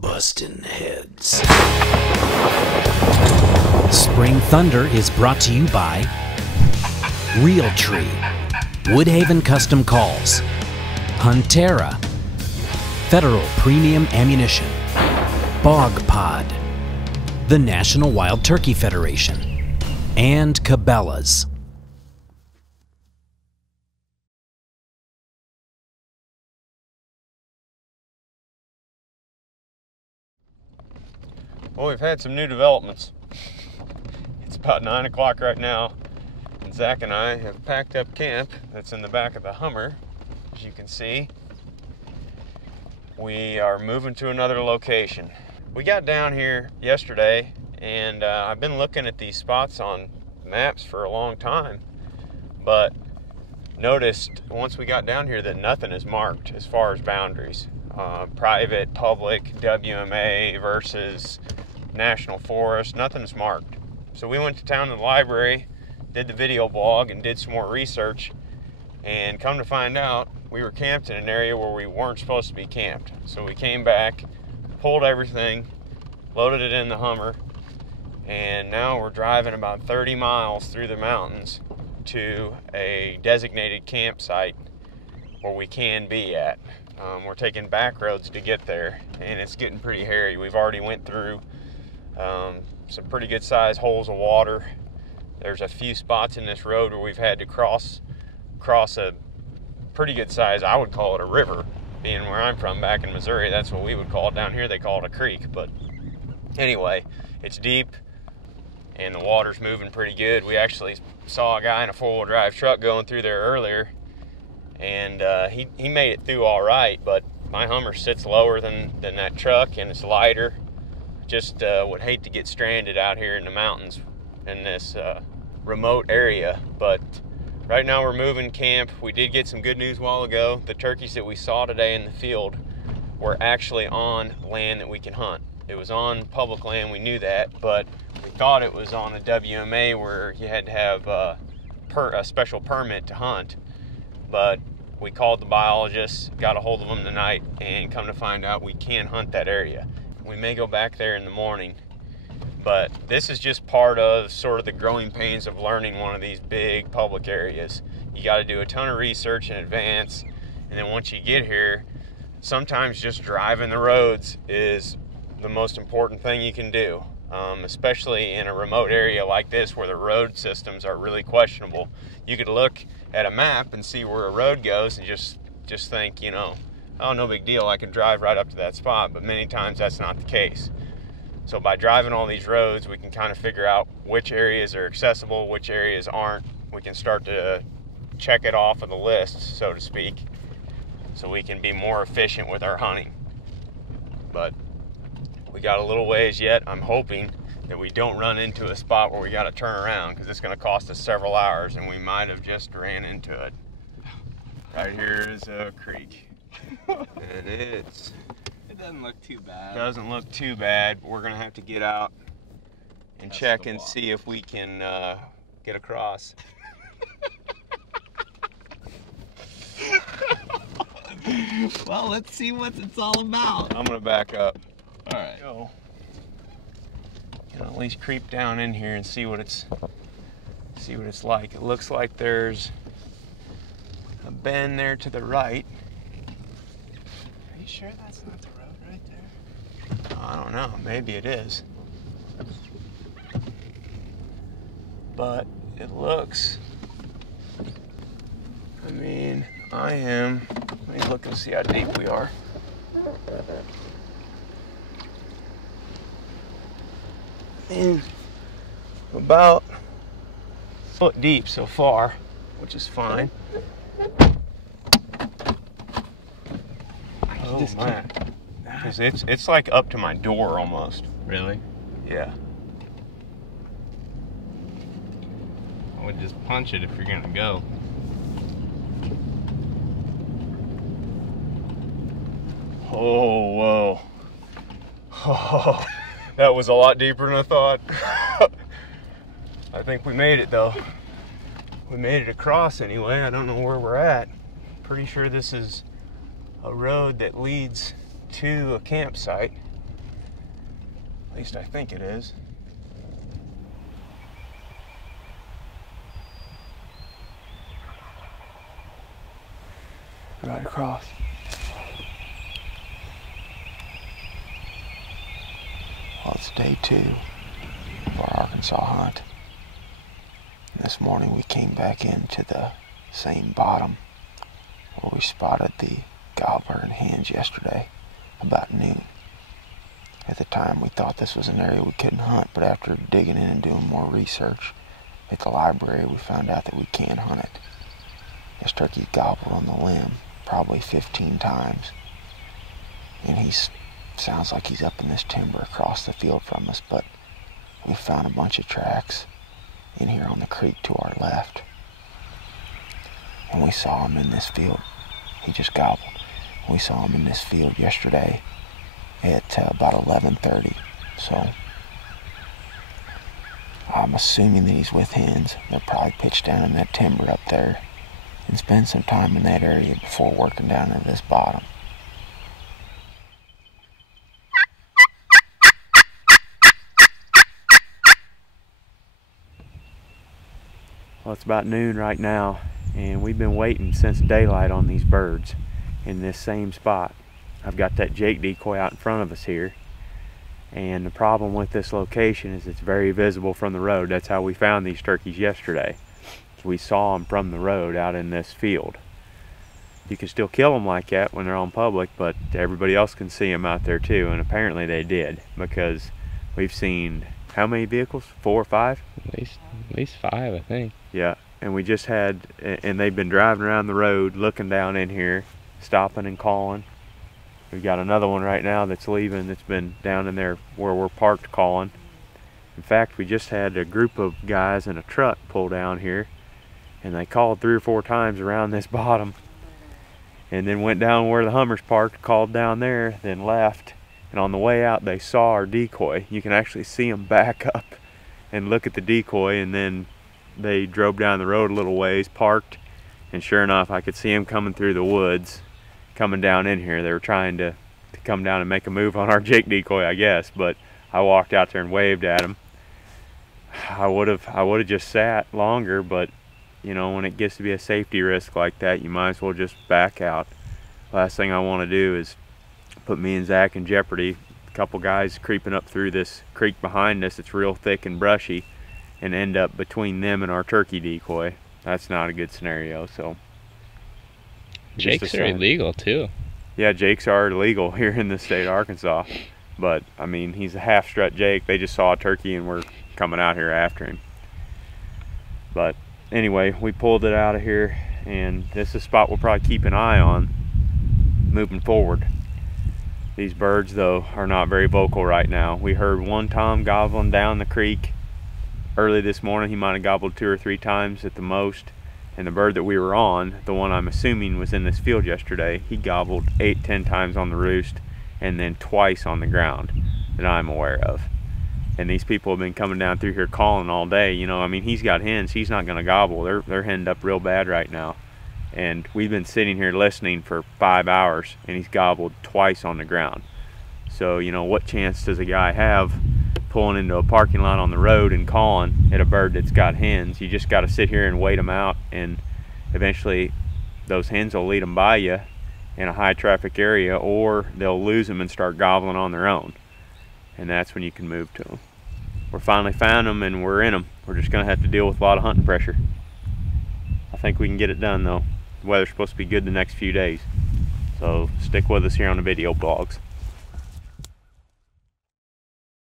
Bustin' Heads. Spring Thunder is brought to you by Realtree, Woodhaven Custom Calls, Huntera, Federal Premium Ammunition, Bog Pod, the National Wild Turkey Federation, and Cabela's. Well, we've had some new developments. It's about 9 o'clock right now, and Zach and I have packed up camp that's in the back of the Hummer. As you can see, we are moving to another location. We got down here yesterday, and I've been looking at these spots on maps for a long time, but noticed once we got down here that nothing is marked as far as boundaries. Private, public, WMA versus National Forest, nothing's marked. So we went to town to the library, did the video blog, and did some more research, and come to find out we were camped in an area where we weren't supposed to be camped. So we came back, pulled everything, loaded it in the Hummer, and now we're driving about 30 miles through the mountains to a designated campsite where we can be at. We're taking back roads to get there, and it's getting pretty hairy. We've already went through some pretty good sized holes of water. There's a few spots in this road where we've had to cross a pretty good size, I would call it a river. Being where I'm from back in Missouri, that's what we would call it. Down here they call it a creek. But anyway, it's deep and the water's moving pretty good. We actually saw a guy in a four-wheel drive truck going through there earlier, and he made it through all right, but my Hummer sits lower than that truck, and it's lighter. Just would hate to get stranded out here in the mountains in this remote area. But right now we're moving camp. We did get some good news a while ago. The turkeys that we saw today in the field were actually on land that we can hunt. It was on public land, we knew that, but we thought it was on a WMA where you had to have a special permit to hunt. But we called the biologists, got a hold of them tonight, and come to find out we can hunt that area. We may go back there in the morning, but this is just part of sort of the growing pains of learning one of these big public areas. You got to do a ton of research in advance, and then once you get here, sometimes just driving the roads is the most important thing you can do, especially in a remote area like this where the road systems are really questionable. You could look at a map and see where a road goes and just think, you know, oh, no big deal, I can drive right up to that spot, but many times that's not the case. So by driving all these roads, we can kind of figure out which areas are accessible, which areas aren't. We can start to check it off of the list, so to speak, so we can be more efficient with our hunting. But we got a little ways yet. I'm hoping that we don't run into a spot where we got to turn around, because it's going to cost us several hours, and we might have just ran into it. Right here is a creek. And it doesn't look too bad. Doesn't look too bad, but we're going to have to get out and check and see if we can get across. Well, let's see what it's all about. I'm going to back up. All right. Go. Can at least creep down in here and see what it's like. It looks like there's a bend there to the right. Are you sure that's not the road right there? I don't know. Maybe it is. But it looks... I mean, let me look and see how deep we are. About a foot deep so far, which is fine. Oh man, because it's like up to my door almost. Really? Yeah. I would just punch it if you're gonna go. Oh, whoa. Oh, that was a lot deeper than I thought. I think we made it though. We made it across anyway. I don't know where we're at. Pretty sure this is a road that leads to a campsite. At least I think it is. Right across. Well, it's day 2 of our Arkansas hunt. And this morning we came back into the same bottom where we spotted the gobbler and hens yesterday about noon. At the time we thought this was an area we couldn't hunt, but after digging in and doing more research at the library, we found out that we can hunt it. This turkey gobbled on the limb probably 15 times, and he sounds like he's up in this timber across the field from us, but we found a bunch of tracks in here on the creek to our left, and we saw him in this field. He just gobbled. We saw him in this field yesterday at about 11:30, so I'm assuming that he's with hens. They'll probably pitch down in that timber up there and spend some time in that area before working down into this bottom. Well, it's about noon right now, and we've been waiting since daylight on these birds in this same spot. I've got that Jake decoy out in front of us here, and the problem with this location is it's very visible from the road. That's how we found these turkeys yesterday. We saw them from the road out in this field. You can still kill them like that when they're on public, but everybody else can see them out there too, and apparently they did, because we've seen how many vehicles? 4 or 5? At least 5, I think. Yeah, and we just had, and they've been driving around the road looking down in here, stopping and calling. We've got another one right now that's leaving, that's been down in there where we're parked calling. In fact, we just had a group of guys in a truck pull down here, and they called 3 or 4 times around this bottom, and then went down where the Hummer's parked, called down there, then left, and on the way out they saw our decoy. You can actually see them back up and look at the decoy, and then they drove down the road a little ways, parked, and sure enough I could see them coming through the woods, coming down in here. They were trying to come down and make a move on our Jake decoy, I guess, but I walked out there and waved at them. I would have just sat longer, but you know, when it gets to be a safety risk like that, you might as well just back out. Last thing I want to do is put me and Zach in jeopardy. A couple guys creeping up through this creek behind us, it's real thick and brushy, and end up between them and our turkey decoy. That's not a good scenario. So Jakes are illegal too. Yeah, Jakes are illegal here in the state of Arkansas, but I mean, he's a half strut Jake. They just saw a turkey and we're coming out here after him. But anyway, we pulled it out of here, and this is a spot we'll probably keep an eye on moving forward. These birds though are not very vocal right now. We heard one tom gobbling down the creek early this morning. He might have gobbled 2 or 3 times at the most, and the bird that we were on, the one I'm assuming was in this field yesterday, he gobbled 8-10 times on the roost, and then twice on the ground that I'm aware of. And these people have been coming down through here calling all day. You know, I mean, he's got hens, he's not gonna gobble. They're henned up real bad right now. And we've been sitting here listening for 5 hours, and he's gobbled twice on the ground. So, you know, what chance does a guy have pulling into a parking lot on the road and calling at a bird that's got hens? You just got to sit here and wait them out, and eventually those hens will lead them by you in a high traffic area, or they'll lose them and start gobbling on their own, and that's when you can move to them. We're finally found them, and we're in them. We're just going to have to deal with a lot of hunting pressure. I think we can get it done though. The weather's supposed to be good the next few days, so stick with us here on the video blogs.